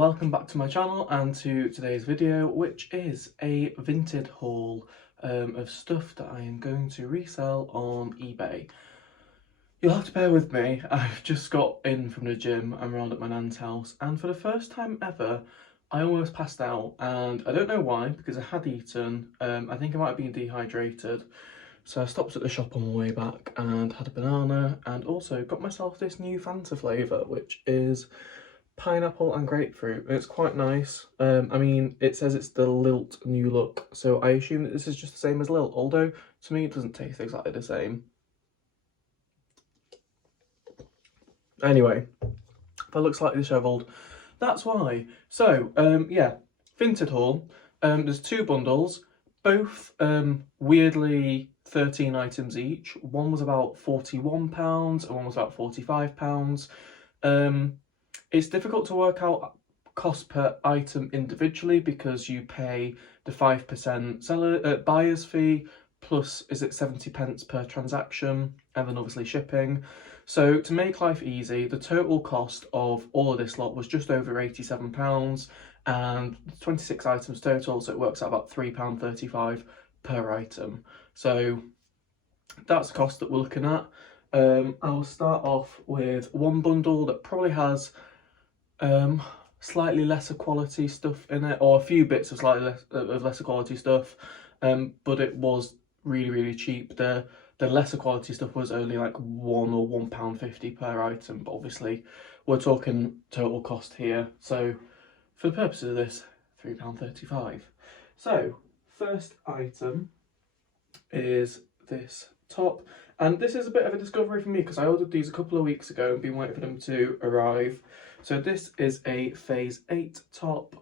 welcome back to my channel and to today's video, which is a Vinted haul of stuff that I am going to resell on eBay. You'll have to bear with me, I've just got in from the gym. I'm around at my nan's house, and for the first time ever I almost passed out, and I don't know why, because I had eaten. I think I might have been dehydrated. So I stopped at the shop on the way back and had a banana, and also got myself this new Fanta flavour, which is pineapple and grapefruit. It's quite nice. I mean, it says it's the Lilt new look, so I assume that this is just the same as Lilt, although to me it doesn't taste exactly the same. Anyway, if I look slightly dishevelled, that's why. So, yeah, Vinted haul. There's two bundles, both weirdly 13 items each. One was about £41 and one was about £45. It's difficult to work out cost per item individually because you pay the 5% seller buyer's fee plus, is it 70 pence per transaction, and then obviously shipping. So to make life easy, the total cost of all of this lot was just over £87, and 26 items total, so it works out about £3.35 per item. So that's the cost that we're looking at. I'll start off with one bundle that probably has slightly lesser quality stuff in it, or a few bits of slightly lesser quality stuff, but it was really cheap. The lesser quality stuff was only like £1 or £1.50 per item, but obviously we're talking total cost here, so for the purposes of this, £3.35. So first item is this top, and this is a bit of a discovery for me because I ordered these a couple of weeks ago and been waiting for them to arrive. So this is a phase 8 top.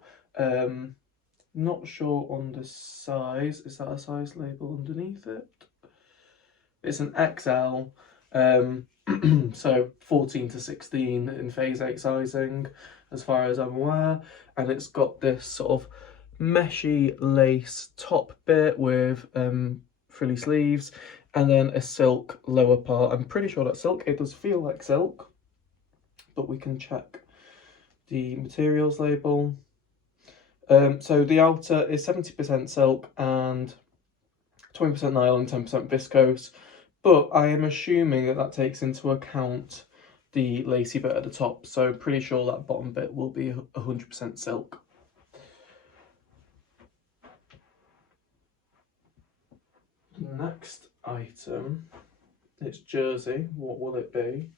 Not sure on the size. Is that a size label underneath it? It's an XL, so 14 to 16 in phase 8 sizing as far as I'm aware, and it's got this sort of meshy lace top bit with frilly sleeves, and then a silk lower part. I'm pretty sure that's silk. It does feel like silk, but we can check the materials label. So the outer is 70% silk and 20% nylon, 10% viscose, but I am assuming that that takes into account the lacy bit at the top, so pretty sure that bottom bit will be 100% silk. Next item, it's jersey. What will it be?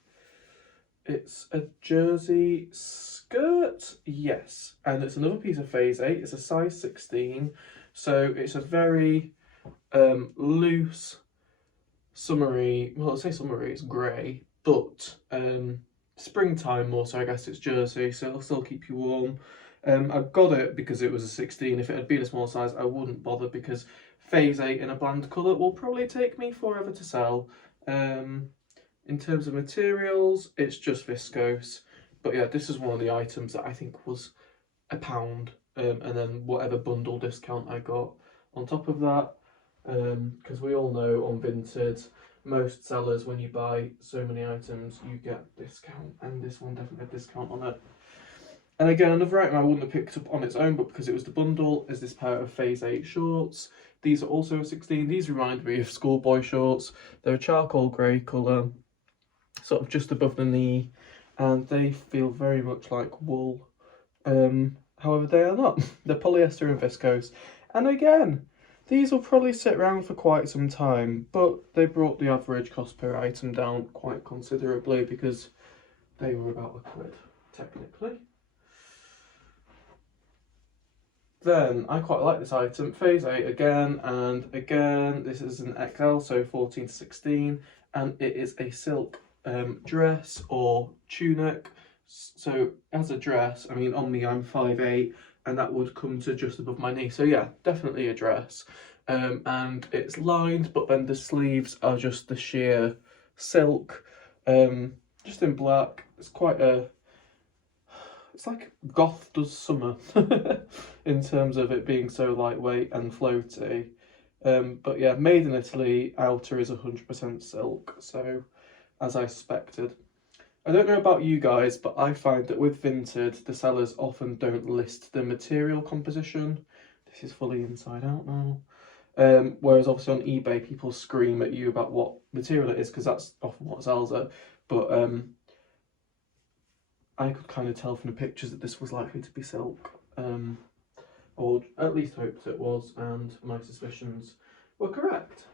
It's a jersey skirt, yes, and it's another piece of phase 8. It's a size 16, so it's a very loose, summery, well, I say summery, it's grey, but springtime more, so I guess it's jersey, so it'll still keep you warm. I got it because it was a 16. If it had been a small size, I wouldn't bother, because phase 8 in a bland colour will probably take me forever to sell. In terms of materials, it's just viscose, but yeah, this is one of the items that I think was £1, and then whatever bundle discount I got on top of that, because we all know on Vinted, most sellers, when you buy so many items, you get discount, and this one definitely had discount on it. And again, another item I wouldn't have picked up on its own, but because it was the bundle, is this pair of phase 8 shorts. These are also a 16. These remind me of schoolboy shorts. They're a charcoal grey colour, sort of just above the knee, and they feel very much like wool. However, they are not. They're polyester and viscose. And again, these will probably sit around for quite some time, but they brought the average cost per item down quite considerably because they were about £1, technically. Then, I quite like this item, phase 8 again, and again, this is an XL, so 14 to 16, and it is a silk dress or tunic. So as a dress, I mean, on me I'm 5'8", and that would come to just above my knee, so yeah, definitely a dress. And it's lined, but then the sleeves are just the sheer silk, just in black. It's quite a, it's like goth does summer in terms of it being so lightweight and floaty. But yeah, made in Italy, outer is 100% silk, so as I suspected. I don't know about you guys, but I find that with Vinted, the sellers often don't list the material composition. This is fully inside out now. Whereas obviously on eBay, people scream at you about what material it is because that's often what sells it. But I could kind of tell from the pictures that this was likely to be silk, or at least hoped it was, and my suspicions were correct.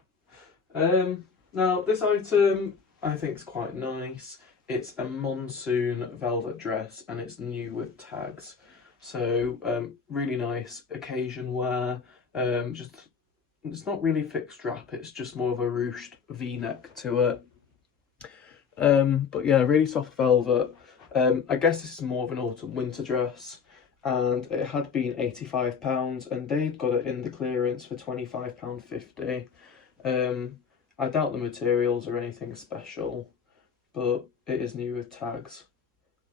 Now this item I think is quite nice. It's a monsoon velvet dress and it's new with tags. So really nice occasion wear. Just it's not really fixed strap, it's just more of a ruched V-neck to it. But yeah, really soft velvet. I guess this is more of an autumn winter dress, and it had been £85 and they'd got it in the clearance for £25.50. I doubt the materials are anything special, but it is new with tags,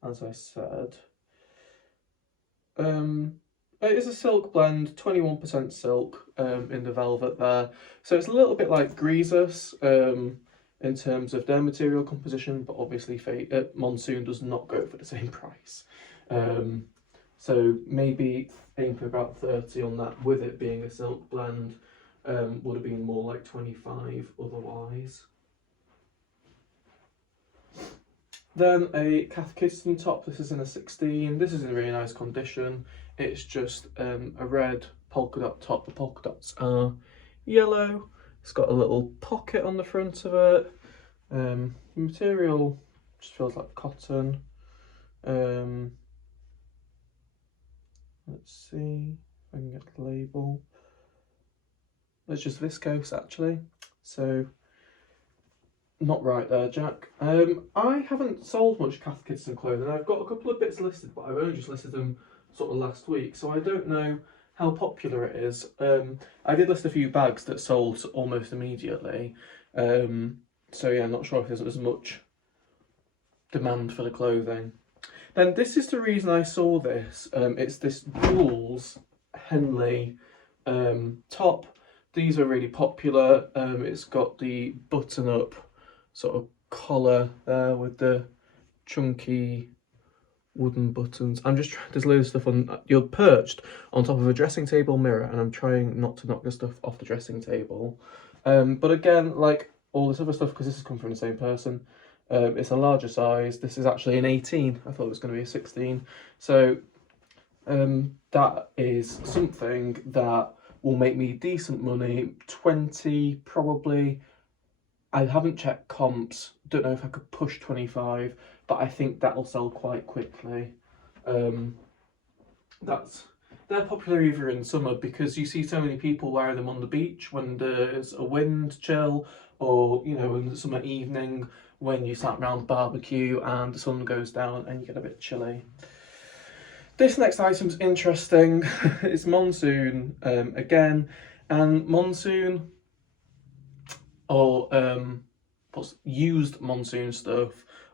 as I said. It is a silk blend, 21% silk in the velvet there. So it's a little bit like Greasus in terms of their material composition, but obviously Monsoon does not go for the same price. So maybe aim for about 30 on that, with it being a silk blend. Would have been more like 25 otherwise. Then a Cath Kidston top. This is in a 16. This is in really nice condition. It's just a red polka dot top. The polka dots are yellow. It's got a little pocket on the front of it. The material just feels like cotton. Let's see if I can get the label. It's just viscose actually, so not right there, Jack. I haven't sold much Cath Kidston clothing. I've got a couple of bits listed, but I've only just listed them sort of last week, so I don't know how popular it is. I did list a few bags that sold almost immediately, so yeah, I'm not sure if there's as much demand for the clothing. Then this is the reason I saw this. It's this Jules Henley top. These are really popular. It's got the button-up sort of collar there with the chunky wooden buttons. I'm just trying, there's loads of stuff on, you're perched on top of a dressing table mirror, and I'm trying not to knock the stuff off the dressing table. But again, like all this other stuff, because this has come from the same person, it's a larger size. This is actually an 18. I thought it was going to be a 16. So that is something that will make me decent money. 20 probably. I haven't checked comps, don't know if I could push 25, but I think that'll sell quite quickly. They're popular either in summer because you see so many people wearing them on the beach when there's a wind chill, or you know, in the summer evening when you sat around the barbecue and the sun goes down and you get a bit chilly. This next item's interesting. It's Monsoon again, and Monsoon, or what's used Monsoon stuff,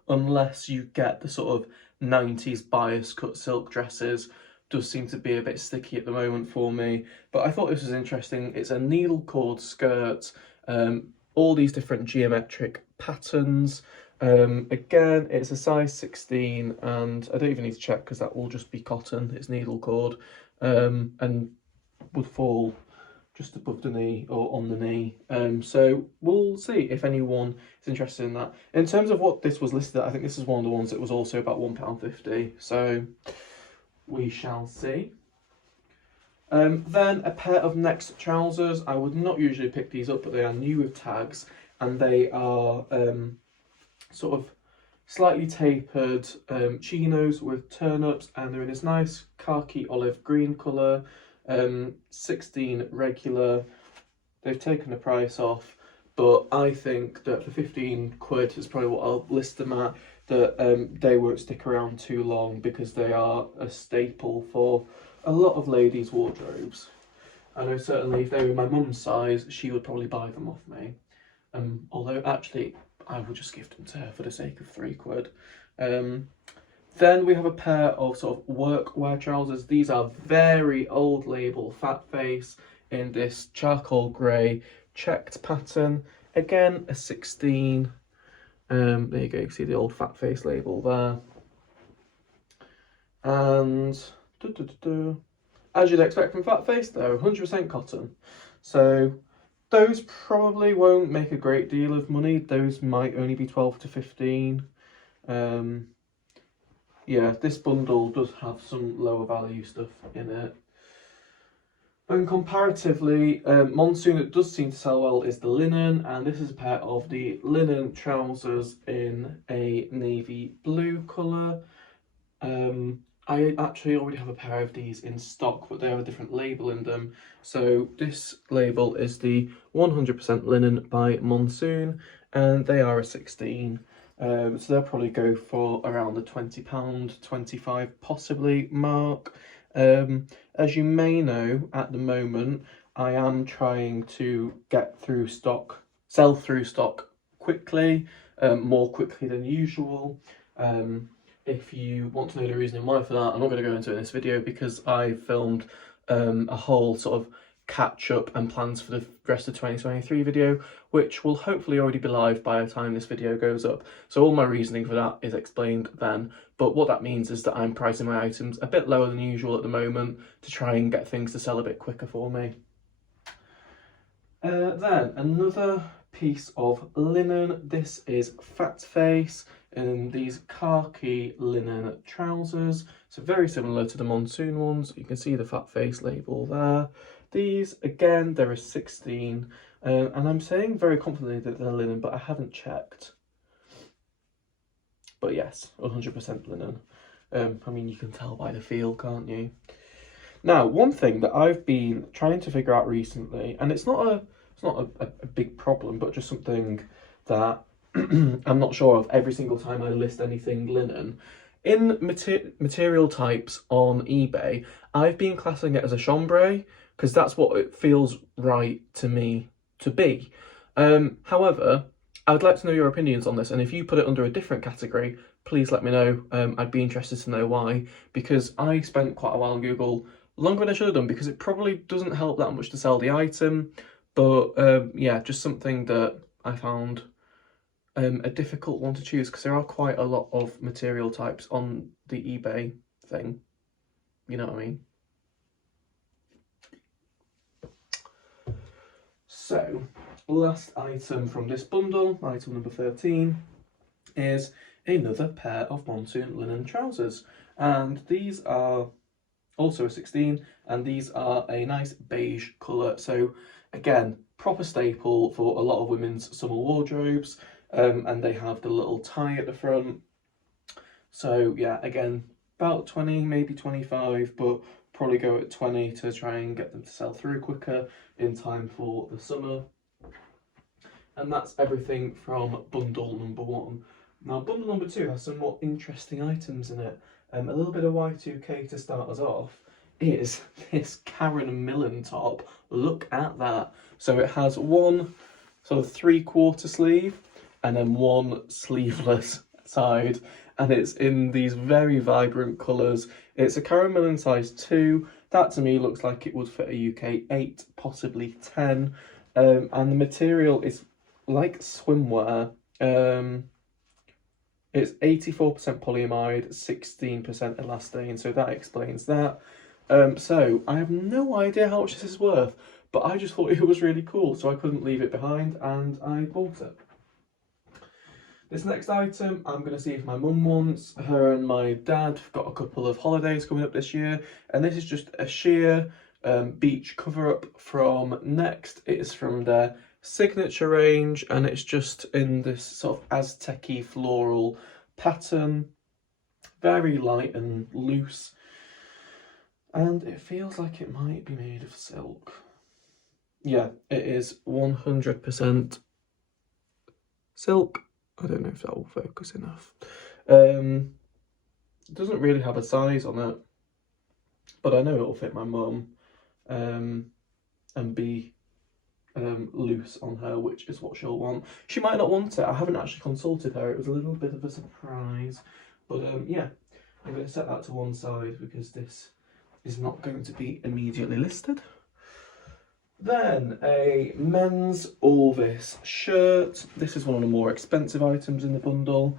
unless you get the sort of 90s bias cut silk dresses, does seem to be a bit sticky at the moment for me. But I thought this was interesting. It's a needle cord skirt, all these different geometric patterns. Again, it's a size 16, and I don't even need to check because that will just be cotton. It's needle cord, and would fall just above the knee or on the knee. So we'll see if anyone is interested in that. In terms of what this was listed at, I think this is one of the ones that was also about £1.50. So we shall see. Then a pair of Next trousers. I would not usually pick these up, but they are new with tags, and they are sort of slightly tapered chinos with turn-ups, and they're in this nice khaki olive green colour. 16 regular. They've taken the price off, but I think that for 15 quid is probably what I'll list them at, that they won't stick around too long because they are a staple for a lot of ladies' wardrobes. I know certainly if they were my mum's size, she would probably buy them off me. Although actually I would just give them to her for the sake of 3 quid. Then we have a pair of sort of workwear trousers. These are very old label Fat Face in this charcoal grey checked pattern. Again, a 16. There you go, you can see the old fat face label there. And as you'd expect from fat face though, 100% cotton. So those probably won't make a great deal of money. Those might only be 12 to 15. Yeah, this bundle does have some lower value stuff in it. And comparatively, Monsoon that does seem to sell well is the linen, and this is a pair of the linen trousers in a navy blue colour. I actually already have a pair of these in stock, but they have a different label in them. So this label is the 100% linen by Monsoon, and they are a 16. So they'll probably go for around the £20, 25 possibly mark. As you may know, at the moment, I am trying to get through stock, sell through stock quickly, more quickly than usual. If you want to know the reason why for that, I'm not going to go into it in this video because I filmed a whole sort of catch up and plans for the rest of 2023 video, which will hopefully already be live by the time this video goes up. So all my reasoning for that is explained then. But what that means is that I'm pricing my items a bit lower than usual at the moment to try and get things to sell a bit quicker for me. Then another piece of linen. This is Fat Face in these khaki linen trousers. So very similar to the Monsoon ones. You can see the Fat Face label there. These, again, they're a 16. And I'm saying very confidently that they're linen, but I haven't checked. But yes, 100% linen. I mean, you can tell by the feel, can't you? Now, one thing that I've been trying to figure out recently, and it's not a big problem, but just something that I'm not sure of every single time I list anything linen. In material types on eBay, I've been classing it as a chambray because that's what it feels right to me to be. However, I would like to know your opinions on this, and if you put it under a different category, please let me know. I'd be interested to know why, because I spent quite a while on Google, longer than I should have done, because it probably doesn't help that much to sell the item. But yeah, just something that I found a difficult one to choose because there are quite a lot of material types on the eBay thing. You know what I mean? So, last item from this bundle, item number 13, is another pair of Monsoon linen trousers. And these are also a 16, and these are a nice beige colour. So again, proper staple for a lot of women's summer wardrobes, and they have the little tie at the front. So yeah, again, about 20, maybe 25, but probably go at 20 to try and get them to sell through quicker in time for the summer. And that's everything from bundle number 1. Now, bundle number 2 has some more interesting items in it. A little bit of Y2K to start us off is this Karen Millen top. Look at that. So it has one sort of 3/4 sleeve and then one sleeveless side, and it's in these very vibrant colours. It's a Karen Millen size 2. That to me looks like it would fit a UK 8, possibly 10. And the material is like swimwear. It's 84% polyamide, 16% elastane, so that explains that. So I have no idea how much this is worth, but I just thought it was really cool, so I couldn't leave it behind, and I bought it. This next item, I'm going to see if my mum wants. Her and my dad have got a couple of holidays coming up this year, and this is just a sheer beach cover-up from Next. It is from their signature range, and it's just in this sort of Aztec-y floral pattern, very light and loose, and it feels like it might be made of silk. Yeah, it is 100% silk. I don't know if that will focus enough. It doesn't really have a size on it, but I know it'll fit my mum and be loose on her, which is what she'll want. She might not want it. I haven't actually consulted her. It was a little bit of a surprise, but yeah, I'm going to set that to one side because this is not going to be immediately listed. Then a men's Orvis shirt. This is one of the more expensive items in the bundle,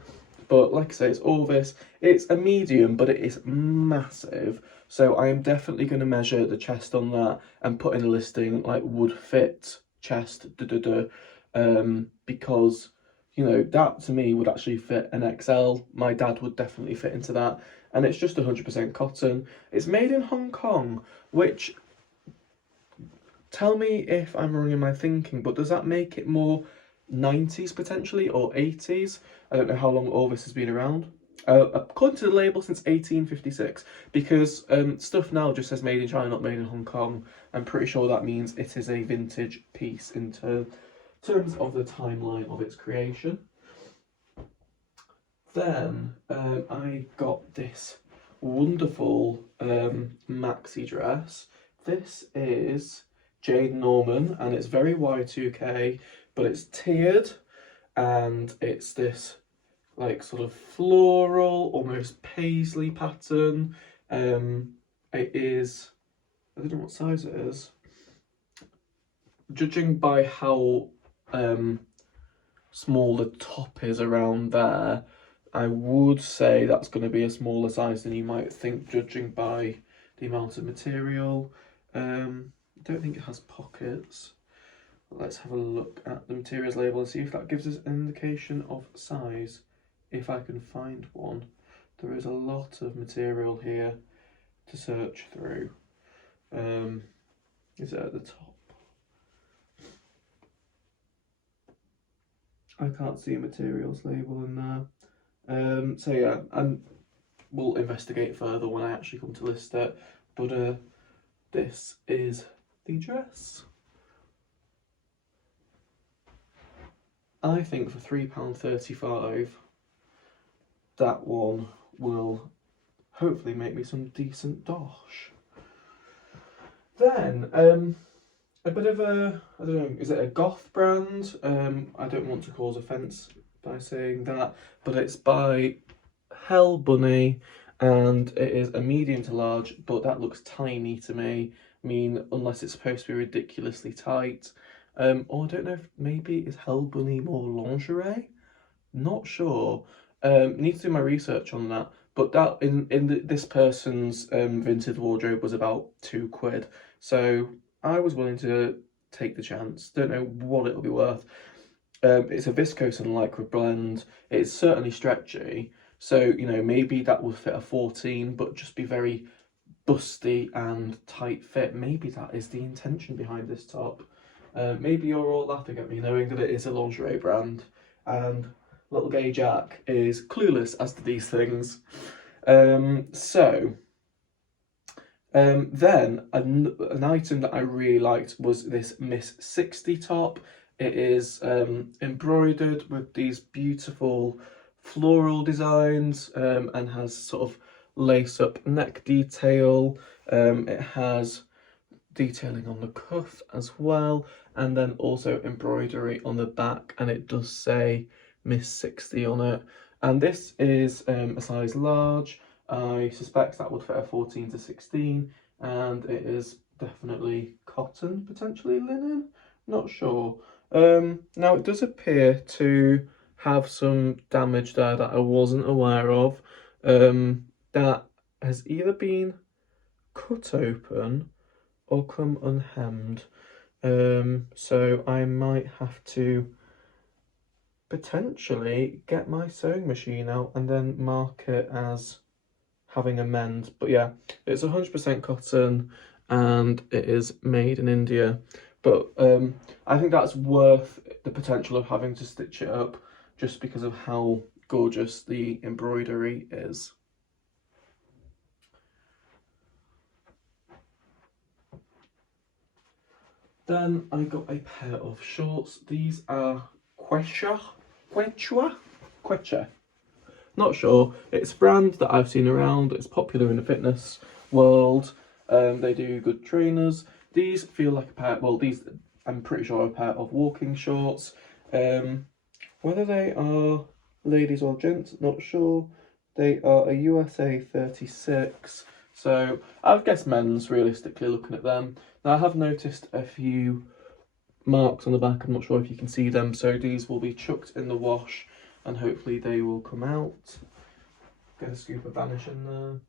but like I say, it's Orvis. It's a medium, but it is massive. So I am definitely going to measure the chest on that and put in a listing like would fit chest, because you know that to me would actually fit an XL. My dad would definitely fit into that, and it's just 100% cotton. It's made in Hong Kong, which, tell me if I'm wrong in my thinking, but does that make it more 90s potentially or 80s? I don't know how long Orvis has been around. According to the label, since 1856, because stuff now just says made in China, not made in Hong Kong. I'm pretty sure that means it is a vintage piece in terms of the timeline of its creation. Then I got this wonderful maxi dress. This is Jade Norman, and it's very Y2K, but it's tiered, and it's this like sort of floral, almost paisley pattern. It is, I don't know what size it is. Judging by how small the top is around there, I would say that's going to be a smaller size than you might think, judging by the amount of material. I don't think it has pockets. Let's have a look at the materials label and see if that gives us an indication of size, if I can find one. There is a lot of material here to search through. Is it at the top? I can't see a materials label in there. So yeah, and we'll investigate further when I actually come to list it. But this is the dress. I think for £3.35, that one will hopefully make me some decent dosh. Then a bit of a, I don't know, is it a goth brand? I don't want to cause offence by saying that, but it's by Hell Bunny, and it is a medium to large, but that looks tiny to me. I mean, unless it's supposed to be ridiculously tight. Or I don't know if maybe is Hell Bunny more lingerie? Not sure. Need to do my research on that. But that in this person's Vinted wardrobe was about £2, so I was willing to take the chance. Don't know what it'll be worth. It's a viscose and lycra blend. It's certainly stretchy, so you know maybe that will fit a 14, but just be very busty and tight fit. Maybe that is the intention behind this top. Maybe you're all laughing at me knowing that it is a lingerie brand, and little gay Jack is clueless as to these things. Then an item that I really liked was this Miss 60 top. It is embroidered with these beautiful floral designs and has sort of lace up neck detail. It has detailing on the cuff as well, and then also embroidery on the back, and it does say Miss 60 on it. And this is a size large. I suspect that would fit a 14 to 16, and it is definitely cotton, potentially linen, not sure. Now it does appear to have some damage there that I wasn't aware of, that has either been cut open or come unhemmed. So I might have to potentially get my sewing machine out and then mark it as having a mend. But yeah, it's 100% cotton and it is made in India. But I think that's worth the potential of having to stitch it up just because of how gorgeous the embroidery is. Then I got a pair of shorts. These are Quechua? Not sure. It's a brand that I've seen around. It's popular in the fitness world. They do good trainers. These feel like a pair, well, these I'm pretty sure are a pair of walking shorts. Whether they are ladies or gents, not sure. They are a USA 36. So I would guess men's, realistically, looking at them. Now I have noticed a few marks on the back, I'm not sure if you can see them, so these will be chucked in the wash and hopefully they will come out. Get a scoop of vanish in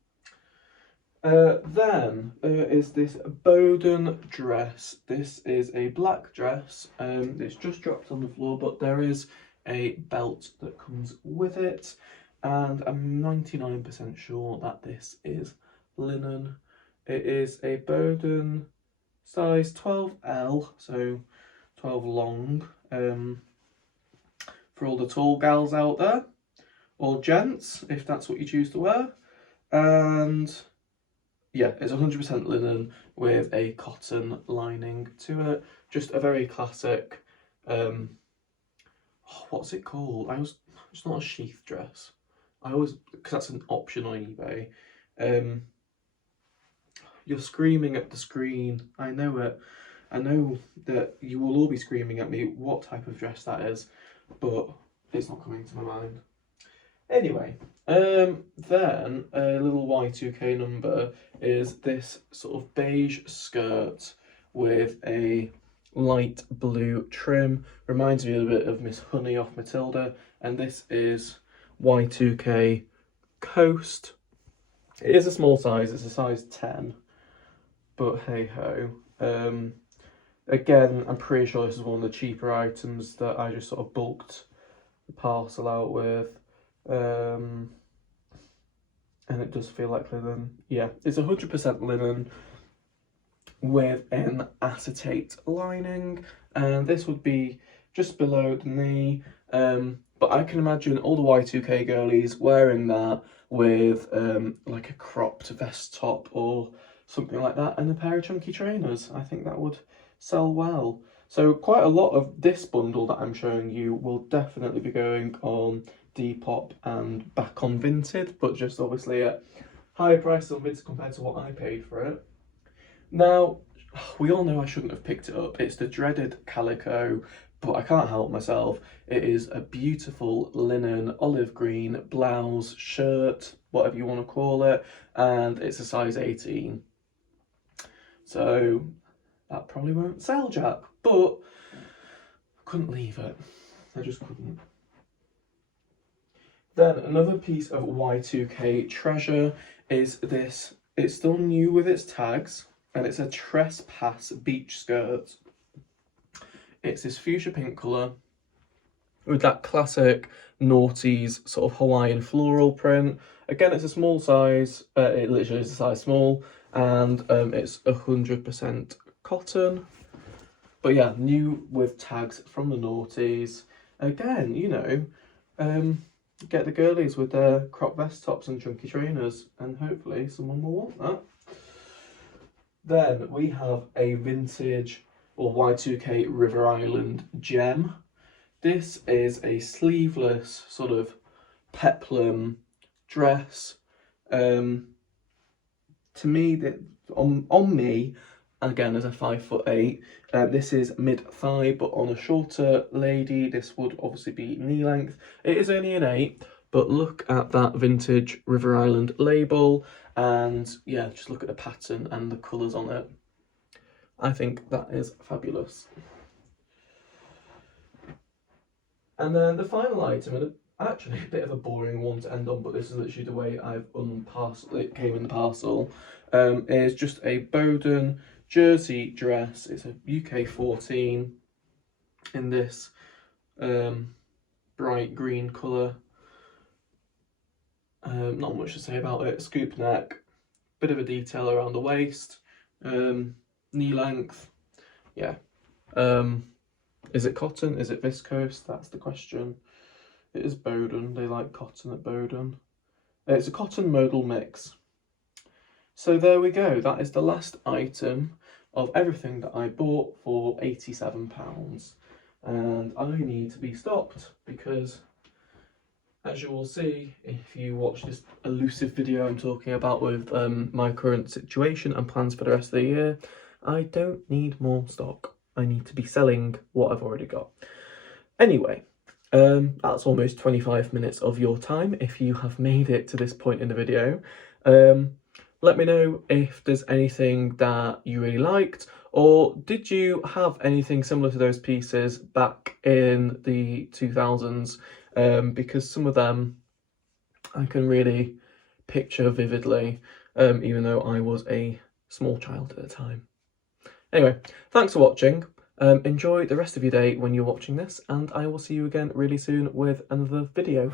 there. Then is this Bowden dress. This is a black dress. It's just dropped on the floor, but there is a belt that comes with it, and I'm 99% sure that this is linen. It is a Bowden size 12L, so 12 long, for all the tall gals out there, or gents, if that's what you choose to wear. And yeah, it's 100% linen with a cotton lining to it. Just a very classic, what's it called? It's not a sheath dress. Because that's an option on eBay. You're screaming at the screen. I know it. I know that you will all be screaming at me what type of dress that is, but it's not coming to my mind. Anyway, then a little Y2K number is this sort of beige skirt with a light blue trim. Reminds me a bit of Miss Honey off Matilda, and this is Y2K Coast. It is a small size, it's a size 10, but hey ho. Again, I'm pretty sure this is one of the cheaper items that I just sort of bulked the parcel out with. And it does feel like linen. Yeah, it's 100% linen with an acetate lining, and this would be just below the knee. But I can imagine all the Y2K girlies wearing that with like a cropped vest top or something like that, and a pair of chunky trainers. I think that would sell well. So quite a lot of this bundle that I'm showing you will definitely be going on Depop and back on Vinted, but just obviously at higher prices on Vinted compared to what I paid for it. Now, we all know I shouldn't have picked it up. It's the dreaded calico, but I can't help myself. It is a beautiful linen olive green blouse, shirt, whatever you want to call it, and it's a size 18. So that probably won't sell, Jack, but I couldn't leave it. I just couldn't. Then another piece of Y2K treasure is this. It's still new with its tags, and it's a trespass beach skirt. It's this fuchsia pink colour with that classic noughties sort of Hawaiian floral print. Again, it's a small size. It literally is a size small, and it's 100% cotton. But yeah, new with tags from the noughties. Again, you know, get the girlies with their crop vest tops and chunky trainers, and hopefully someone will want that. Then we have a vintage or Y2K River Island gem. This is a sleeveless sort of peplum dress. To me, on me, again as a 5'8", this is mid-thigh, but on a shorter lady, this would obviously be knee length. It is only an 8, but look at that vintage River Island label, and yeah, just look at the pattern and the colours on it. I think that is fabulous. And then the final item, and actually a bit of a boring one to end on, but this is literally the way I've unparceled it, came in the parcel, is just a Bowden jersey dress. It's a UK 14 in this bright green colour. Not much to say about it. Scoop neck, bit of a detail around the waist, knee length. Yeah. Is it cotton? Is it viscose? That's the question. It is Bowden. They like cotton at Bowden. It's a cotton modal mix. So there we go. That is the last item of everything that I bought for £87. And I need to be stopped because, as you will see, if you watch this elusive video I'm talking about with my current situation and plans for the rest of the year, I don't need more stock. I need to be selling what I've already got. Anyway, that's almost 25 minutes of your time if you have made it to this point in the video. Let me know if there's anything that you really liked, Or did you have anything similar to those pieces back in the 2000s? Because some of them I can really picture vividly, even though I was a small child at the time. Anyway, thanks for watching. Enjoy the rest of your day when you're watching this, and I will see you again really soon with another video.